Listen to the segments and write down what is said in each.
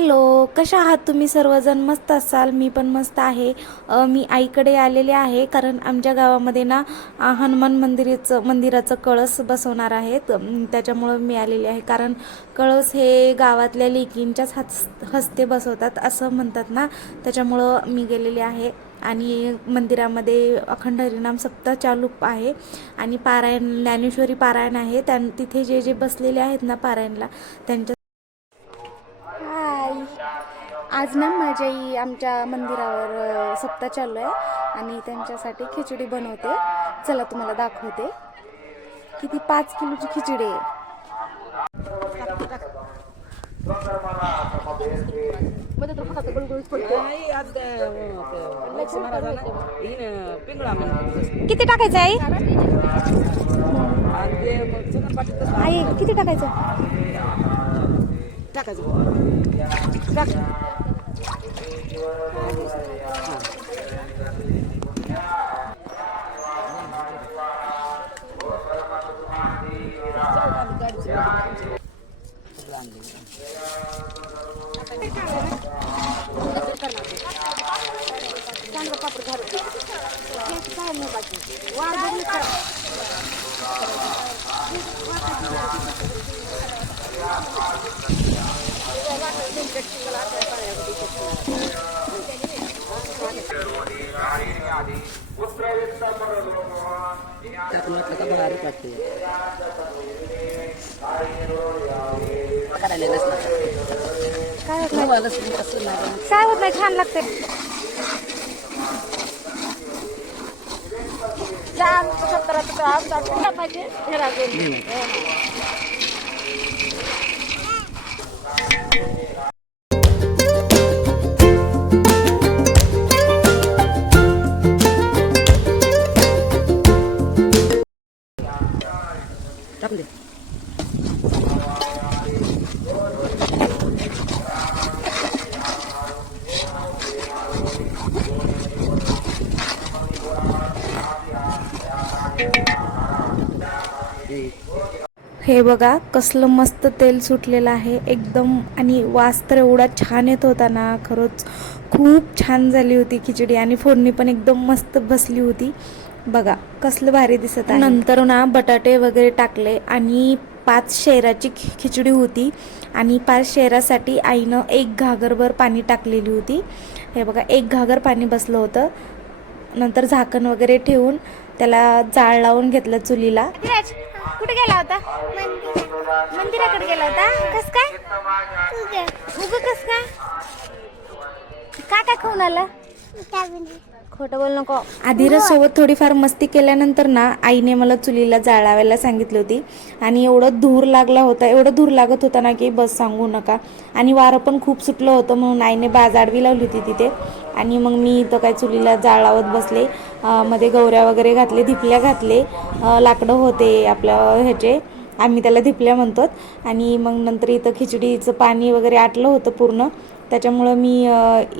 Hello, कशा आहात तुम्ही सर्वजण? मस्त असाल, मी पण मस्त आहे. मी आईकडे आलेले आहे कारण आमच्या गावामध्ये ना हनुमान मंदिराचं कळस बसवणार आहेत. त्याच्यामुळं मी आलेले आहे कारण कळस हे गावातल्या लेकींच्याच हस्ते बसवतात असं म्हणतात ना, त्याच्यामुळं मी गेलेले आहे. आणि मंदिरामध्ये अखंड हरिनाम सप्ताह चालू आहे आणि पारायण, ज्ञानेश्वरी पारायण आहे. तिथे जे जे बसलेले आहेत ना पारायणला, त्यांच्या आज ना माझी आई आमच्या मंदिरावर सप्ताह चालू आहे आणि त्यांच्यासाठी खिचडी बनवते. चला तुम्हाला दाखवते. किती 5 किलोची खिचडी आहे. किती टाकायचं आई? आई किती टाकायचं? काय होत नाही, छान लागते. हे बघा कसलं मस्त तेल सुटलेलं आहे एकदम, आणि वास तर एवढा छान येत होता ना, खरंच खूप छान झाली होती खिचडी आणि फोडणी पण एकदम मस्त बसली होती. बघा कसलं भारी दिसत आहे. नंतर ना बटाटे वगैरे टाकले आणि 5 शेराची खिचडी होती आणि 5 शेरासाठी आईनं 1 घागरभर पाणी टाकलेली होती. हे बघा 1 घागर पाणी बसलं होतं. नंतर झाकण वगैरे ठेवून त्याला जाळ लावून घेतलं चुलीला. कुठे गेला होता? मंदिराकडे गेला होता. कस काय उग कस काय खाऊन आला? खोटं बोल नको. आधीरच सोबत थोडीफार मस्ती केल्यानंतर ना आईने मला चुलीला जाळ लावायला सांगितली होती आणि एवढं धूर लागत होता ना की बस सांगू नका. आणि वारं पण खूप सुटलं होतं म्हणून आईने बाजाडवी लावली होती तिथे. आणि मग मी इथं काय चुलीला जाळ लावत बसले. मध्ये गौऱ्या वगैरे घातले, धिपल्या घातले, लाकडं होते आपल्या ह्याचे, आम्ही त्याला धिपल्या म्हणतो. आणि मग नंतर इथं खिचडीचं पाणी वगैरे आटलं होतं पूर्ण, त्याच्यामुळं मी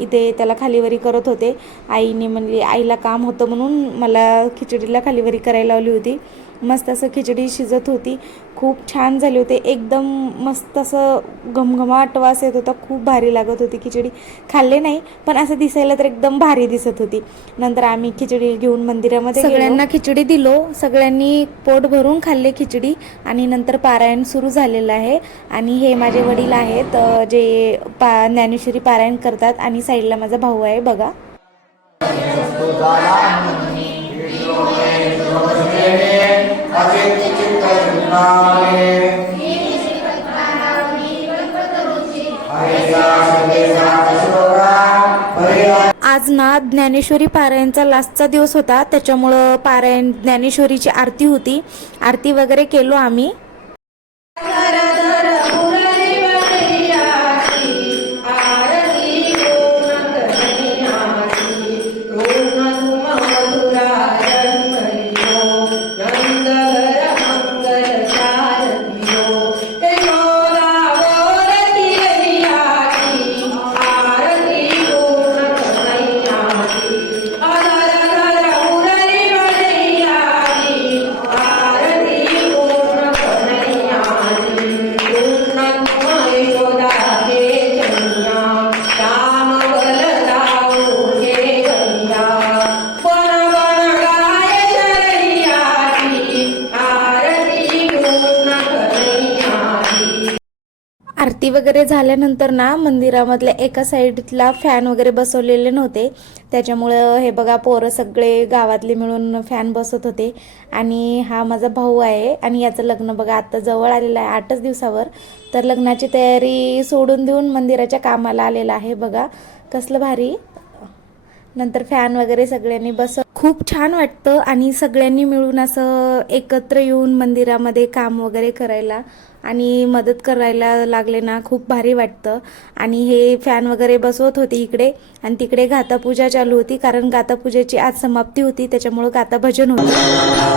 इथे त्याला खालीवरी करत होते. आईने म्हणली, आईला काम होतं म्हणून मला खिचडीला खालीवरी करायला लावली होती. मस्त असं खिचडी शिजत होती, खूप छान झाली होती, एकदम मस्त असं घमघमाट वास येत होता, खूप भारी लागत होती खिचडी. खाल्ले नाही पण असं दिसायला तर एकदम भारी दिसत होती. नंतर आम्ही खिचडी घेऊन मंदिरामध्ये सगळ्यांना खिचडी दिलो. सगळ्यांनी पोट भरून खाल्ले खिचडी आणि नंतर पारायण सुरू झालेलं आहे. आणि हे माझे वडील आहेत जे ज्ञानेश्वरी पारायण करतात आणि साईडला माझा भाऊ आहे बघा. आज ना ज्ञानेश्वरी पारायणचा लास्टचा दिवस होता, त्याच्यामुळं पारायण ज्ञानेश्वरीची आरती होती. आरती वगैरे केलो आम्ही. आरती वगैरे झाल्यानंतर ना मंदिरामधल्या एका साईडला फॅन वगैरे बसवलेले नव्हते, त्याच्यामुळं हे बघा पोरं सगळे गावातले मिळून फॅन बसवत होते. आणि हा माझा भाऊ आहे आणि याचं लग्न बघा आता जवळ आलेलं आहे 8च दिवसावर. तर लग्नाची तयारी सोडून देऊन मंदिराच्या कामाला आलेला आहे. बघा कसलं भारी. नंतर फॅन वगैरे सगळ्यांनी खूप छान वाटतं आणि सगळ्यांनी मिळून असं एकत्र येऊन मंदिरामध्ये काम वगैरे करायला आणि मदत करायला लागले ना खूप भारी वाटतं. आणि हे फॅन वगैरे बसवत होते इकडे आणि तिकडे गाथापूजा चालू होती, कारण गाथापूजेची आज समाप्ती होती, त्याच्यामुळं गाथा भजन होतं.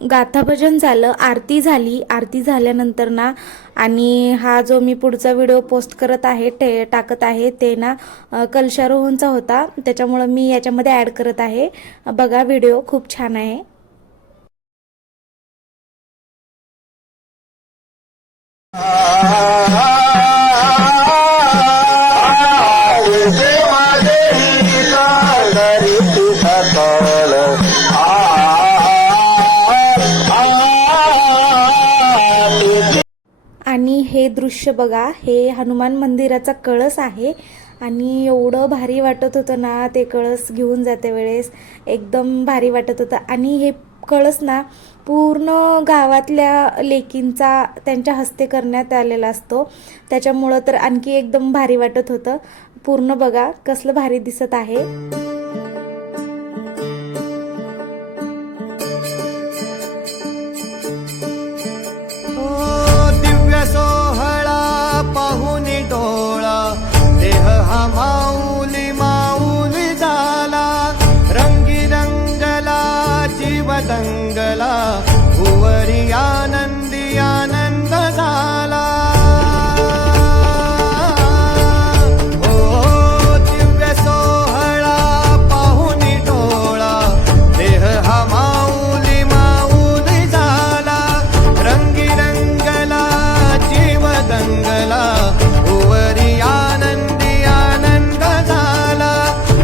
गाथा भजन झालं, आरती झाली. आरती झाल्यानंतर ना आणि हा जो मी पुढचा व्हिडिओ पोस्ट करत आहे टाकत आहे ते ना कलशारोहणचा होता, त्याच्यामुळं मी याच्यामध्ये ॲड करत आहे. बघा व्हिडिओ खूप छान आहे. आणि हे दृश्य बघा, हे हनुमान मंदिराचा कळस आहे आणि एवढं भारी वाटत होतं ना ते कळस घेऊन जाते वेळेस, एकदम भारी वाटत होतं. आणि हे कळस ना पूर्ण गावातल्या लेकींचा त्यांच्या हस्ते करण्यात आलेला असतो, त्याच्यामुळं तर आणखी एकदम भारी वाटत होतं. पूर्ण बघा कसलं भारी दिसत आहे. सोहळा पाहुनी डोळा देह हा माऊली माऊली झाला, रंगी रंगला जीव दंगला भुवरी आनंदी आनंद झाला. ओ दिव्य सोहळा पाहुनी डोळा देह हा माऊली माऊली झाला, रंगी रंगला दंगला भुवरी आनंदी आनंद झाला,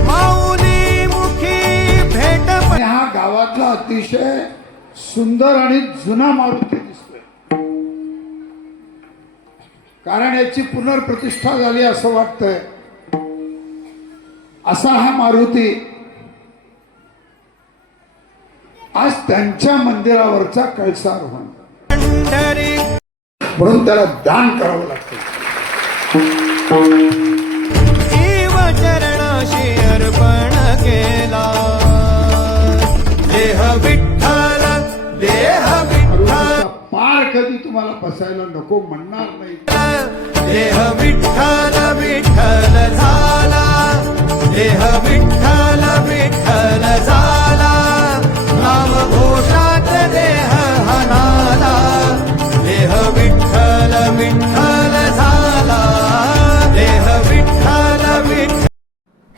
माऊली मुखी भेट. हा गावातला अतिशय सुंदर आणि जुना मारुती दिसतोय, कारण याची पुनर्प्रतिष्ठा झाली असं वाटतंय. असा हा मारुती आज त्यांच्या मंदिरावरचा कळसारोहण, म्हणून त्याला दान करावं लागतं. जीव चरणाशी अर्पण केला, देह विठ्ठल देह विठ्ठल, पार कधी तुम्हाला बसायला नको म्हणणार नाही. देह विठ्ठल विठ्ठल झाला, देह विठ्ठल विठ्ठल झाला, नाम घोषात देह हनाला, देह विठ्ठल विठ्ठल झाला, देह विठ्ठल विठ्ठल.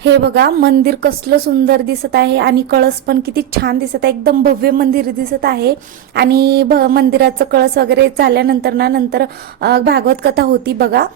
हे बघा मंदिर कसलं सुंदर दिसत आहे आणि कळस पण किती छान दिसत आहे, एकदम भव्य मंदिर दिसत आहे. आणि मंदिराचं कळस वगैरे झाल्यानंतर ना नंतर भागवत कथा होती बघा.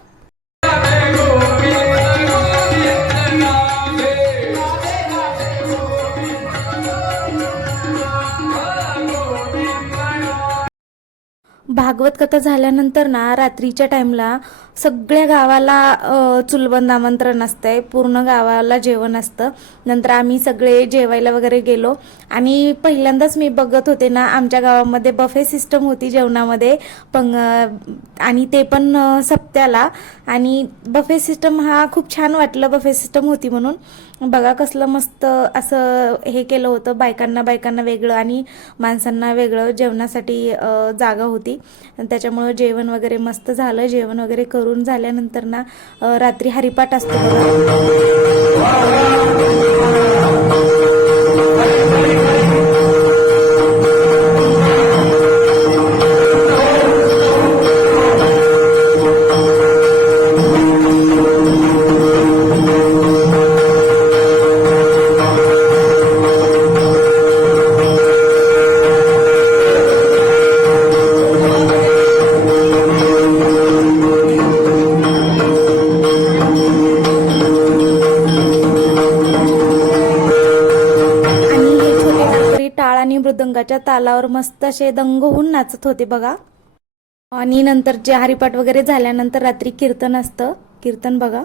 भागवत कथा झाल्यानंतर ना रात्रीच्या टाईमला सगळ्या गावाला चुलबंद आमंत्रण असतंय, पूर्ण गावाला जेवण असतं. नंतर आम्ही सगळे जेवायला वगैरे गेलो आणि पहिल्यांदाच मी बघत होते ना आमच्या गावामध्ये बफे सिस्टम होती जेवणामध्ये आणि ते पण सप्त्याला. आणि बफे सिस्टम हा खूप छान वाटलं, बफे सिस्टम होती म्हणून. बघा कसलं मस्त असं हे केलं होतं, बायकांना वेगळं आणि माणसांना वेगळं जेवणासाठी जागा होती, त्याच्यामुळं जेवण वगैरे मस्त झालं. जेवण वगैरे करून झाल्यानंतर ना रात्री हरिपाठ असतो बघा. देवाच्या तालावर मस्त असे दंग होऊन नाचत होते बघा. आणि नंतर जे हरिपाठ वगैरे झाल्यानंतर रात्री कीर्तन असतं, कीर्तन बघा.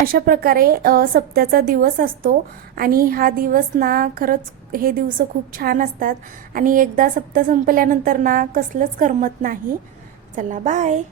अशा प्रकारे सप्त्याचा दिवस असतो आणि हा दिवस ना खरंच हे दिवस खूप छान असतात आणि एकदा सप्ताह संपल्यानंतर ना कसलंच करमत नाही. चला बाय.